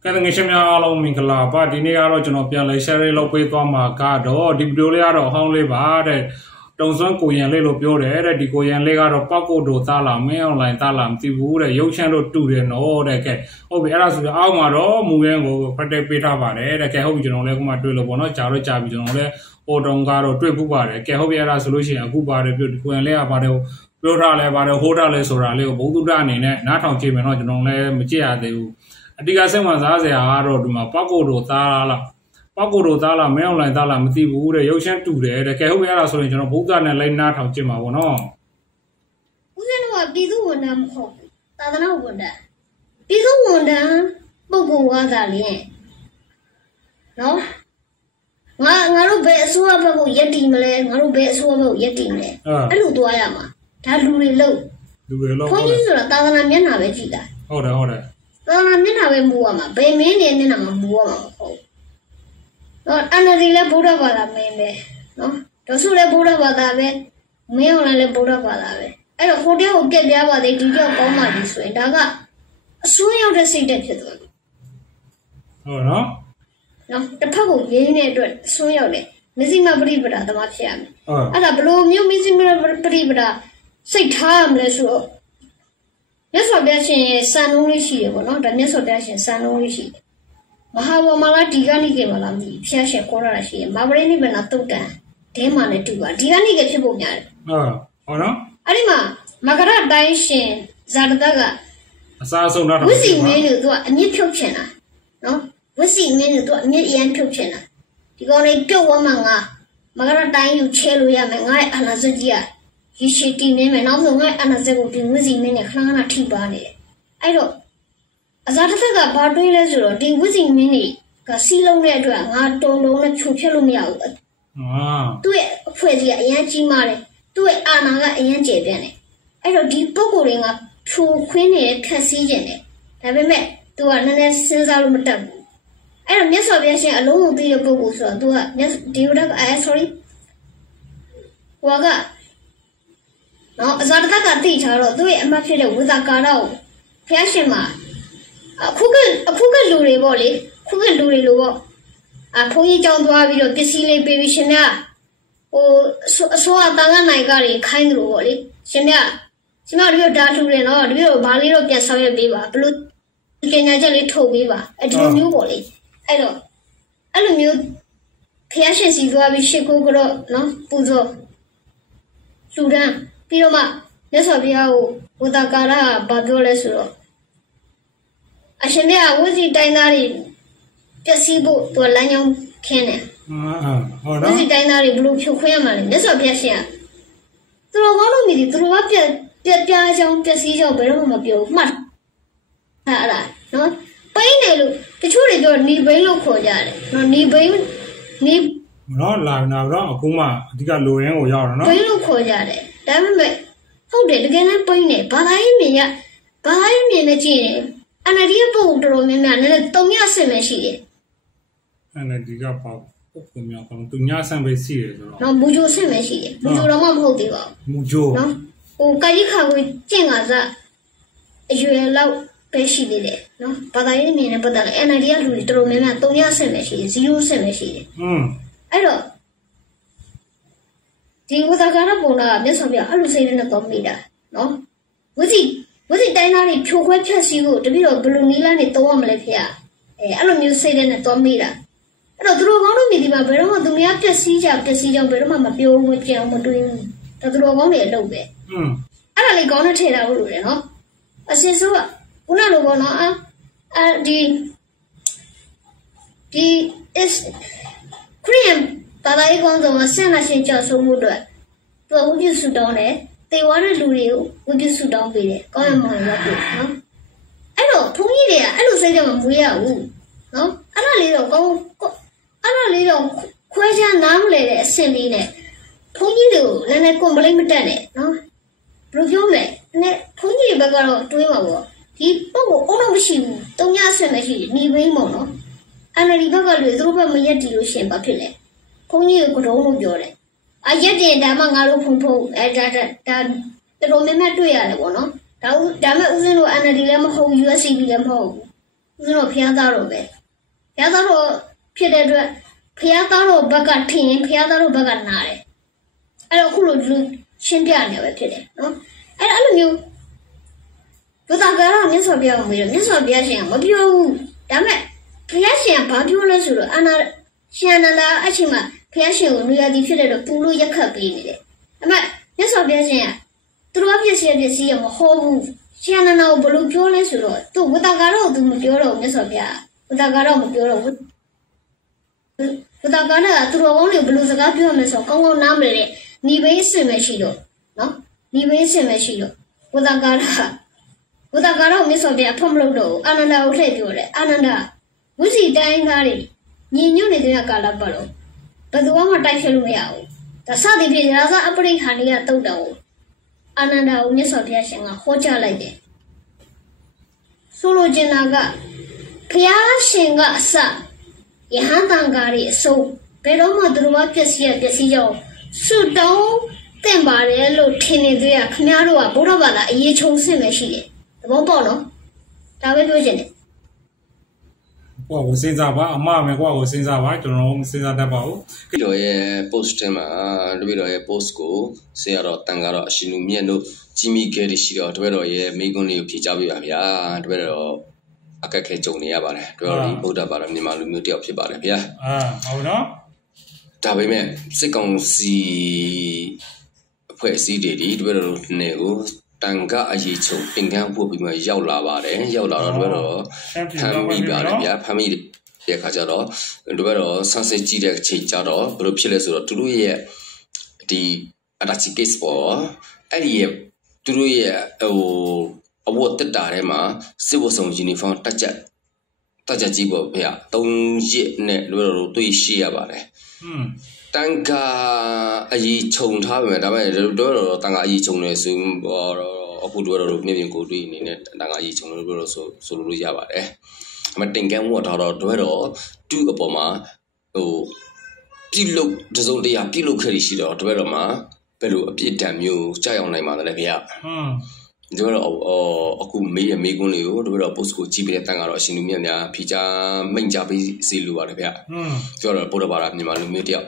Kadang-kadang mingkala apa di ni aro jono pian le share lo pe to ma ka do di video le aro hong le ba de tong son ko yan le lo pyo de di ko yan le ga do pak ko do ta la me online ta la mti bu de yau chan lo tu de no de keဟုတ်ပြီအဲ့ဒါဆိုတော့အောက်မှာတော့မူရင်းကိုဖတ်တဲ့ပေးထားပါတယ်တဲ့ကဲဟုတ်ပြီကျွန်တော်လည်းခုမှတွေ့လို့ပေါ့နော်ကြာတော့ကြာပြီကျွန်တော်လည်းဟိုတုံကတော့တွေ့ဖို့ပါတယ်ကဲဟုတ်ပြီအဲ့ဒါဆိုလို့ရှိရင်အခုပါတယ်ပြကိုyan leကပါတယ်ပြောထားလဲပါတယ်ဟိုးထားလဲဆိုတာလေးကိုဘုသူတအနေနဲ့နားထောင်ကြည့်မယ်နော်ကျွန်တော်လည်းမကြည့်ရသေးဘူးအတိကစိတ်ဝင်စားစရာကတော့ဒီမှာပောက်ကိုတို့သားလားပောက်ကိုတို့သားလားမဲအွန်လိုင်းသားလားမသိဘူးတဲ့ရုပ်ရှင်တူတယ်တဲ့ကဲဟုတ်ပြီအဲ့ဒါဆိုရင်ကျွန်တော်ဘုရားနဲ့လိုက်နားထောင်ကြည့်မှာပေါ့နော်ဦးဇင်းတို့ကပြည်သူဝန်ထမ်းမဟုတ်ဘူးသာသနာ့ဝန်ထမ်းပြည်သူဝန်ထမ်းပုဂ္ဂိုလ်ဝါသာလျင်နော်ငါတို့ဘယ်အစိုးရဘက်ကိုယက်တီမလဲငါတို့ဘယ်အစိုးရဘက်ကိုယက်တီမလဲအဲ့လိုသွားရမှာဒါလူတွေလို့ခွန်ကြီးဆိုတာသာသနာမျက်နှာပဲကြည့်တာဟုတ်တယ်သာသနာမျက်နှာပဲမူရမှာဘယ်မင်းနေမျက်နှာမှာမူရမှာမဟုတ်တော့အန္တရာယ်လည်းဗုဒ္ဓဘာသာမင်းပဲနော်ဒေါစုလည်းဗုဒ္ဓဘာသာပဲမင်းအောင်လည်းဗုဒ္ဓဘာသာပဲအဲ့တော့ကိုတယောက်ကိုပြက်ပြားပါသေးဒီတယောက်ကောင်းပါပြီဆိုရင်ဒါကအစွန်းရောက်တဲ့စိတ်တက်ဖြစ်သွားတယ်ဟုတ်နော်တစ်ဖက်ကိုရင်းနေတဲ့အတွက်အစွန်းရောက်တယ်မစ္စည်းမပရိပဒါသမားဖြစ်ရမယ်အဲ့ဒါဘလို့မျိုးမစ္စည်းမပရိပဒါစိတ်ထားမလဲဆိုတော့မြတ်စွာဘုရားရှင်စံနှုန်းလေးရှိတယ်ပေါ့နော်ဒါမြတ်စွာဘုရားရှင်စံနှုန်းလေးရှိတယ်မဟာဝမလာဒီကနိကေမလာမီဖျားရှင်ခေါ်ရတာရှိတယ်မာပရိနိဗ္ဗာန်တုတ်တန်ဒဲမှာနဲ့တူပါဒီကနိကေဖြစ်ဖို့များတယ်ဟုတ်နော်အဲ့ဒီမှာမကရတိုင်းရှင်ဇာတတကအစားဆုံးတော့ဝစီမင်းတို့ကအမြင့်ဖြုတ်ချင်တာနော်ဝစီမင်းတို့ကအမြင့်အရန်ဖြုတ်ချင်တာဒီကောင်လေးပြုတ်ဝမ်းမှာငါမကရတိုင်းယူချဲလို့ရမယ်ငါ့ရဲ့အနာစကြီးကရရှိတည်နေမယ်နောက်ဆုံးငါ့အနာစကိုဒီဝစီမင်းနဲ့ခဏခဏထိပါနေတယ်အဲ့တော့အဇာတတကဘာတွေးလဲဆိုတော့ဒီဝစီမင်းကစီးလုံးတဲ့အတွက်ငါတော်လုံးနဲ့ဖြိုဖျက်လို့မရဘူးသူ့ရဲ့အဖွဲ့ကြီးကအရန်ကြီးမားတယ်သူ့ရဲ့အာဏာကအရန်ကျယ်ပြန့်တယ်အဲ့တော့ဒီပုံကိုယ်တွေကဖြိုခွင်းနေတဲ့ခက်စီးခြင်းတယ်ဒါပေမဲ့သူကနည်းနည်းစဉ်းစားလို့မတတ်ဘူးအဲ့တော့မြတ်စွာဘုရားရှင်အလုံးစုံသိတဲ့ပုဂ္ဂိုလ်ဆိုတော့သူကဒီဝဒကsorry ဟိုကနော်အဇာတတကသိထားတော့သူ့ရဲ့အမတ်ဖြစ်တဲ့ဝိသကာရကိုဘုရားရှင်မှာအခုကလူတွေပေါ့လေခုကလူတွေလို့ပေါ့ဘုန်းကြီးကြောင်းသွားပြီးတော့ပစ္စည်းလေးပေးပြီးရှင်များဟိုအစိုးရတန်ခါနိုင်ကတွေခိုင်းတယ်လို့ပေါ့လေရှင်များတို့ဓာတ်ထူတယ်နော်တို့ဘာလေးတော့ပြန်ဆောင်ရွက်ပေးပါဘလို့ကျင်ညာချက်လေးထုတ်ပေးပါအဲ့ဒီလိုမျိုးပေါ့လေအဲ့တော့အဲ့လိုမျိုးဖျားရှင်စီသွားပြီးရှ िख ိုးကတော့နော်ပူဇော်လူတန်းပြီးတော့မှမြတ်စွာဘုရားကိုဝတ္တကာရကဘာပြောလဲဆိုတော့အရှင်မြတ်ဝစီတိုင်းသားတွေပျက်စီးဖို့သူကလမ်းကြောင်းခင်းတယ်ဟုတ်နော်ဝစီတိုင်းသားတွေဘလို့ဖြိုခွင်းရမှာလဲမြတ်စွာဘုရားရှင်ကသူတော်ကောင်းလို့မြည်သူတော်ကပြက်ပြားကြောင်းပျက်စီးကြောင်းဘယ်တော့မှမပြောမှတ်အဲ့ဒါနော်ပိန်းတယ်လို့တချို့တွေပြောနီဘိန်းလို့ခေါ်ကြတယ်နော်နီဘိန်းနီနော်လာတော့အခုမှအဓိကလိုရင်းကိုရောက်တော့နော်ဘိန်းလို့ခေါ်ကြတယ်ဒါပေမဲ့ဟုတ်တယ်တကယ်လည်းပိန်းတယ်ဘာသာရေးမြင်နဲ့ကြည့်ရင်အနာဒီကပုံတော်တော်များများနဲ့တုံညဆင်မရှိတယ်အနာဒီကပေါ့ပုံများကတော့တုံညဆင်ပဲရှိတယ်ဆိုတော့နော်မူဂျိုဆင်မရှိတယ်မူဂျိုတော့မှမဟုတ်သေးပါဘူးမူဂျိုနော်ဟိုကာကြီးခါကိုကျင့်ကစားအရွယ်လောက်ပဲရှိသေးတယ်နော်ဘာသာရေးမြင်နဲ့ပတ်သက်လို့ NLD ကလူတွေတော်တော်များများ3ရဆင့်ပဲရှိတယ်0ဆင့်ပဲရှိတယ်အဲ့တော့ဒီဝဇာကရပုံကမြတ်စွာဘုရားအဲ့လိုစိတ်နဲ့တော့မိတာနော်ဝစီတိုင်းသားတွေဖြိုခွဲဖြတ်စည်းဖို့တပည့်တော်ဘလူနီလာနဲ့တောရမလဲဖေအဲ့လိုမျိုးစိတ်နဲ့တော့မိတာအဲ့တော့သူတို့ကောင်းတို့မြည်ဒီမှာဘယ်တော့မှသူများပျက်စီးကြောင်ဘယ်တော့မှမပြောဘူးကြံမတွေးဘူးဒါသူတို့ကောင်းတွေအလုပ်ပဲအဲ့ဒါလေးကောင်းနဲ့ထည့်တာလို့လို့ရနော်အစင်ဆိုးကခုနလိုပေါ့နော်ဒီ is ခရီးဘာသာရေးကောင်းဆုံးဆင်လာရှင်ကြောက်ဆုံးမှုအတွက်သူကဝိပဿနာဆူတောင်းတယ်တေဝါတဲ့လူတွေကိုဝိပဿနာဆူတောင်းပေးတယ်ကောင်းရမှာရောက်ပြီနော်အဲ့တော့ဘုန်းကြီးတွေကအဲ့လိုစိတ်ထဲမှာမွေးရဘူးနော်အဲ့ဒါလေးတော့ခွဲခြားနားမလဲတဲ့အဆင့်လေးနဲ့ဘုန်းကြီးတွေကိုလည်းနဲ့ကွန်ပလိတ်မတက်နဲ့နော်ဘယ်လိုပြောမလဲနဲ့ဘုန်းကြီးတွေဘက်ကတော့တွေးမှာပေါ့ဒီပုံကိုအုံတော့မရှိဘူးတုံညဆင်မရှိနေဘိန်းပေါ့နော်အန်ရီဘက်ကလူသူတို့ဘက်မရက်တီလို့ရှင်ဘာဖြစ်လဲဘုန်းကြီးကကတော့လို့ပြောတယ်ရက်တင်ဒါမှငါတို့ဖုံဒါတော်များများတွေ့ရတယ်ပေါ့နော်ဒါမဲ့ဦးစင်းတို့ NLD လည်းမဟုတ် USCB လည်းမဟုတ်ဘူး ဦးဇင်းတို့ဖျားသားတော့ပဲဖျားသားတော့ဖြစ်တဲ့အတွက်ဖျားသားတော့ဘက်ကထင်ရင်ဖျားသားတော့ဘက်ကနားတယ်အဲ့တော့အခုလိုရှင်းပြနေပဲဖြစ်တယ်နော်အဲ့လိုမျိုးဘုရားကတော့မြတ်စွာဘုရားကိုမေးတယ်မြတ်စွာဘုရားရှင်ကမပြောဘူးဒါပေမဲ့ဘုရားရှင်ကဘာပြောလဲဆိုတော့ရှင်အနန္ဒာအချိန်မှာဘုရားရှင်ကိုနွေရာသီဖြစ်တဲ့တော့ပူလို့ရက်ခတ်ပေးနေတယ်အမမြတ်စွာဘုရားရှင်ကသူတို့အပြစ်စီရမဟုတ်ဘူးရှင်အနန္ဒာကိုဘလို့ပြောလဲဆိုတော့သူဝတ္တကာတော့သူမပြောတော့မြတ်စွာဘုရားဝတ္တကာတော့မပြောတော့ဘူးဝတ္တကာကသူတို့ကောင်းတွေဘလို့စကားပြောမယ်ဆိုတော့ကောင်းကောင်းနားမလဲတဲ့ညီဘေးအစ်စ်မရှိတော့နော်ညီဘေးအစ်စ်မရှိတော့ဝတ္တကာတော့မြတ်စွာဘုရားဖတ်မလို့တော့အာနန္ဒာကိုထည့်ပြောတယ်အာနန္ဒာဝိစီတိုင်းကားတွေညီညွတ်နေတဲ့ကာလပတ်လို့ဘယ်သူမှတိုက်ခဲ့လို့မရဘူးဒါစသည်ဖြင့်ရာဇအပရိခာနိယတုတ်တော်အာနန္ဒာကိုမြတ်စွာဘုရားရှင်ကဟောကြားလိုက်တယ်ဆိုလိုချင်တာကဘုရားရှင်ကအစယဟန်တန်ကားတွေအဆုံးဘယ်တော့မှသူတို့ကပျက်စီးကြောင်းစွတ်တောင်းသင်ပါတယ်လို့ထင်နေသေးရခင်ဗျားတို့ကဘုရားဘာသာအရေးချုံစစ်မရှိတယ်သဘောပေါက်နော်ဒါပဲပြောချင်တယ်ကိုယ့်ကိုစဉ်းစားပါအမမယ်ကိုယ့်ကိုစဉ်းစားပါကျွန်တော်စဉ်းစားတတ်ပါဦးပြီးတော့ရဲ့ post ထဲမှာတပည့်တော်ရဲ့ post ကိုဆရာတော်တန်ကတော့အရှင်လူမြတ်တို့ကြီးမိခဲ့တဲ့ရှိတော့တပည့်တော်ရဲ့မိကွန်းလေးကိုဖြေချပေးပါဗျာတပည့်တော်အခက်ခဲကြုံနေရပါတယ်တပည့်တော်ဒီဗုဒ္ဓဘာသာမြန်မာလူမျိုးတယောက်ဖြစ်ပါတယ်ဗျာဟုတ်နော်ဒါပေမဲ့စစ်ကောင်စီအဖွဲ့အစည်းတွေဒီတပည့်တော်နဲ့ကိုတန်ကအရေးချုပ်ပင်ကန်းဖို့ပြီးမှရောက်လာပါတယ်ရောက်လာတော့တပည့်တော်ဖမ်းမိပါတယ်ဗျာဖမ်းမိတဲ့အခါကျတော့တပည့်တော်ဆန်းစစ်ကြည့်တဲ့အချိန်ကျတော့ဘယ်လိုဖြစ်လဲဆိုတော့သူတို့ရဲ့ဒီအတာချီ case ပေါ်အဲ့ဒီရဲ့သူတို့ရဲ့အဝတ်တက်တာထဲမှာစစ်ဝတ်စုံ uniform တက်ကြကြီးပေါ့ဗျာ3ရက်နဲ့တပည့်တော်တွေ့ရှိရပါတယ်တန်ကအရေးခြုံထားပဲဒါပေမဲ့တော့တန်ကအရေးခြုံနေဆိုအခုတော့မြင်ကိုတွေ့အနေနဲ့တန်ကအရေးခြုံလို့ဆိုလို့ရပါတယ်အမတင်ကန်းမို့တော့တူအပေါ်မှာပြုလုပ်တစုံတရာပြုလုပ်ခဲ့ရရှိတော့တပည့်တော်မှာဘယ်လိုအပြစ်ဒဏ်မျိုးကြောက်ရောက်နိုင်ပါသလဲဗျာဒီတော့အခုမေးခွန်းလေးကိုတပည့်တော် post ကိုကြည့်ပြီးတဲ့တန်ကတော့အရှင်လူမြတ်များဖိချာမိန့်ကြပေးစီလိုပါတယ်ဗျာပြောတော့ဗုဒ္ဓဘာသာမြန်မာလူမျိုးတယောက်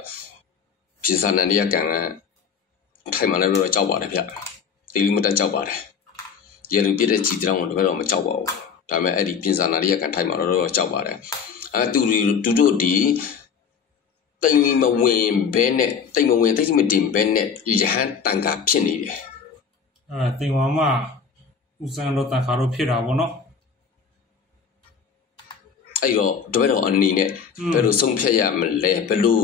ပြင်စာနန္ဒိယကံကထိုင်မှလည်းတော့ကြောက်ပါတယ်ဗျတေလီမတက်ကြောက်ပါတယ်ရေလူပြည့်တဲ့ကြည်တောင်းကိုတပည့်တော်မကြောက်ပါဘူးဒါပေမဲ့အဲ့ဒီပြင်စာနန္ဒိယကံထိုင်မှတော့ကြောက်ပါတယ်သူတို့ဒီတိမ်မဝင်ဘဲနဲ့တိမ်မဝင်တိတ်မတင်ဘဲနဲ့ရဟန်းတန်ခါဖြစ်နေတယ်တင်ဝါမဦးစံတော့တန်ခါတော့ဖြစ်တာပေါ့နော်အဲ့တော့တပည့်တော်အနေနဲ့ဘယ်လိုဆုံးဖြတ်ရမလဲဘယ်လို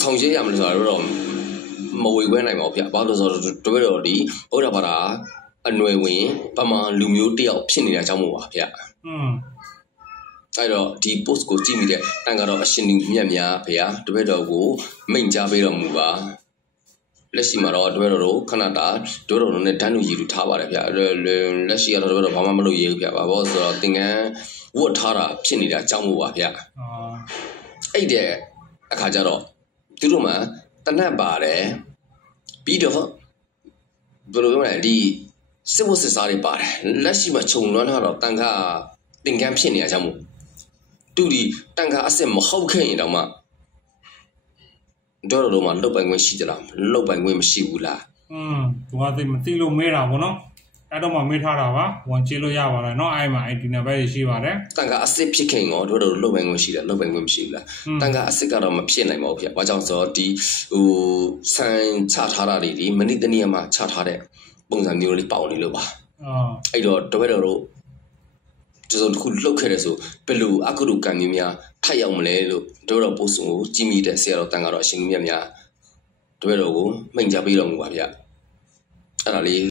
ဆောင်ရွက်ရမလဲဆိုတော့မဝေခွဲနိုင်ပါဘူးဗျဘာလို့ဆိုတော့တပည့်တော်ဒီဗုဒ္ဓဘာသာအနွယ်ဝင်ပမာလူမျိုးတယောက်ဖြစ်နေတာကြောင့်မို့ပါဗျအဲ့တော့ဒီ post ကိုကြည့်မိတဲ့တန်ကတော့အရှင်လူမြတ်များဗျာတပည့်တော်ကိုမိန့်ကြားပေးတော်မူပါလက်ရှိမှာတော့တပည့်တော်တို့ခဏတာတပည့်တော်တို့နဲ့တန်းလူရည်လူထားပါတယ်ဗျာလက်ရှိကတော့တပည့်တော်ဘာမှမလုပ်ရဘူးဗျာဘာလို့ဆိုတော့သင်္ကန်းဝတ်ထားတာဖြစ်နေတာကြောင့်မို့ပါဗျာအဲ့တဲ့အခါကျတော့သူတို့မှာတနတ်ပါတယ်ပြီးတော့ဘယ်လိုပြောမလဲဒီစစ်ဝတ်စစ်စားတွေပါတယ်လက်ရှိမှာခြုံလွှမ်းထားတော့တန်ခါသင်္ကန်းဖြစ်နေတာကြောင့်မို့သူဒီတန်ခါအစစ်မဟုတ်ခဲ့ရင်တော့မှတို့မှလုတ်ပိုင်ခွင့်ရှိကြလားလုတ်ပိုင်ခွင့်မရှိဘူးလားသူကသိမသိလို့မေးတာပေါ့နော်အဲ့တော့မှမေးထားတာပါဝန်ချလို့ရပါတယ်နော်အဲ့မှာ ID နံပါတ်ရှိပါတယ်တန်ခါအစစ်ဖြစ်ခင်ရောတို့လုတ်ပိုင်ခွင့်ရှိတယ်လုတ်ပိုင်ခွင့်မရှိဘူးလားတန်ခါအစစ်ကတော့မဖြစ်နိုင်ပါဘူးဗျဘာကြောင့်ဆိုတော့ဒီဆန်ချထားတာတွေဒီမနေ့တနေ့မှချထားတဲ့ပုံစံမျိုးလေးပေါအောင်နေလို့ပါအဲ့တော့တပည့်တော်တို့ဒီလိုတစ်ခုလှုပ်ခဲ့တယ်ဆိုဘယ်လိုအခုလိုကံမျိုးများထိုက်ရောက်မလဲလို့တို့တော့ပို့ဆုံးကိုကြည်မိတဲ့ဆရာတော်တန်ကတော့အရှင်မြတ်များတပည့်တော်ကိုမိန့်ကြားပေးတော်မူပါဗျအဲ့ဒါလေး